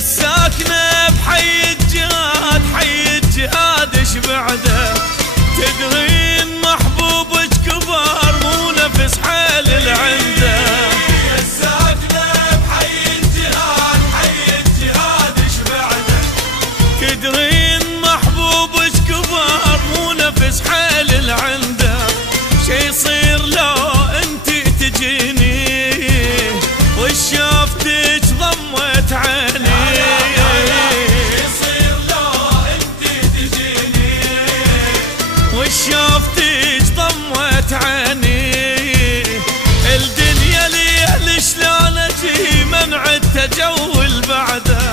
الساكنة بحي الجهاد، حي الجهاد ايش بعده؟ تدرين محبوبك كبار مو نفس حيل العنده. يا الساكنة بحي الجهاد، حي الجهاد ايش بعده؟ تدرين محبوبك كبار مو نفس حيل العنده. شي يصير لو انتي تجيني وشافتك ضمت عيني. يصير لو انتي تجيني وشافتك ضمت عيني. الدنيا لي شلون اجي منع التجول بعده.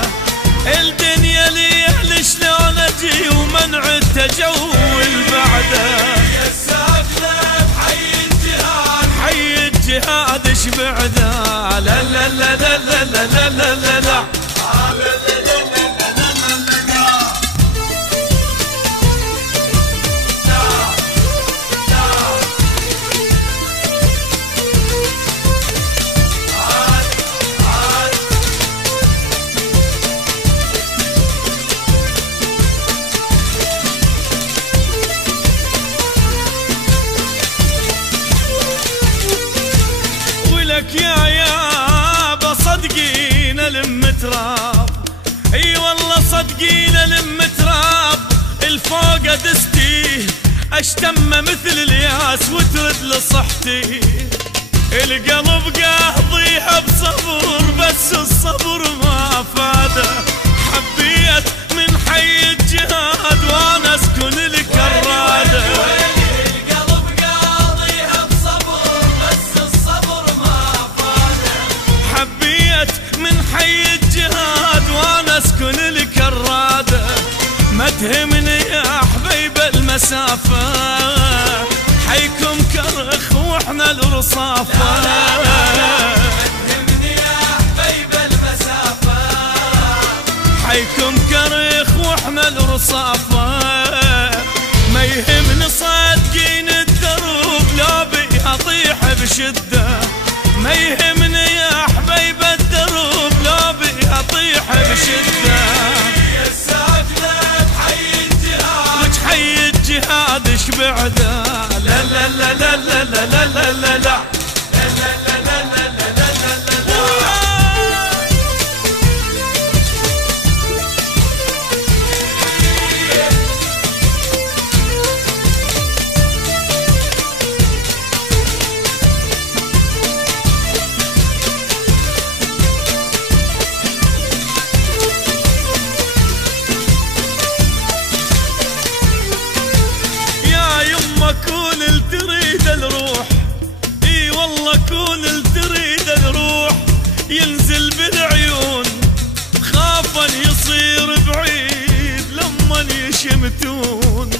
الدنيا لي شلون اجي ومنع التجول بعده. يا الساكنة بحي الجهاد، حي الجهاد ايش بعده؟ لا لا لا لا لا لا لا لا لا. ولك يا بصدقين لم تراب. اي والله صدقين لم تراب. الفوق دستي اشتم مثل الياس وترد لصحتي. القلب قاضيها بصبر بس الصبر ما فاده. حبيت من حي الجهاد وانا اسكن الكراده. القلب قاضيها بصبر بس الصبر ما فاده. حبيت من حي الجهاد وانا اسكن الكراده. ما تهمني يا حبيب المسافه، حيكم كرخ واحنا الرصافه. تهمني يا حبيب المسافة، حيكم كرخ واحنا الرصافه. ما يهمني صادقين الدروب لو بي اطيح بشده. ما يهمني يا حبيب الدروب لو بي اطيح بشده. يا الساكنة بحي الجهاد، وش حي الجهاد ايش بعده؟ لا لا لا لا لا لا لا لا لا لا. يا يما كون تريد الروح. اي والله كون تريد الروح. ينزل بالعيون خافا يصير بعيد لما يشمتون.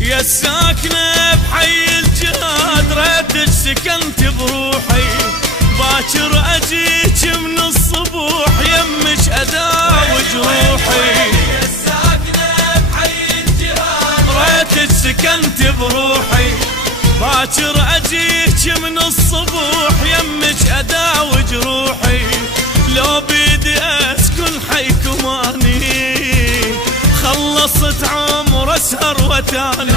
يا الساكنة بحي الجهاد ريتك سكنت بروحي. باكر اجيك من الصبوح يمك اداوي جروحي. يا الساكنة بحي الجهاد، ريتك سكنت بروحي. باكر اجيك من الصبوح يمك اداوي جروحي. لو بيدي اسكن حيكم اني خلصت عمر اسهر وتاني.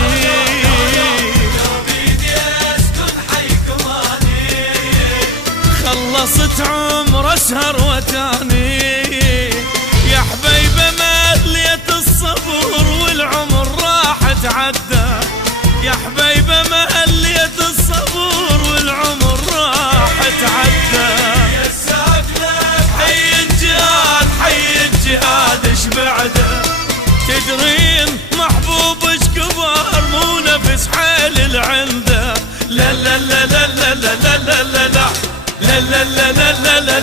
لو بيدي اسكن حيكم اني خلصت عمر اسهر وتاني. يا حبيبه مليت الصبر والعمر راح تعدى. يا حبيبه مليت الصبر والعمر راح تعدى. يا الساكنة حي الجهاد، حي الجهاد ايش بعده؟ تدرين محبوبك كبار مو نفس حيل العنده. لا لا لا لا لا لا لا لا لا لا لا لا لا لا لا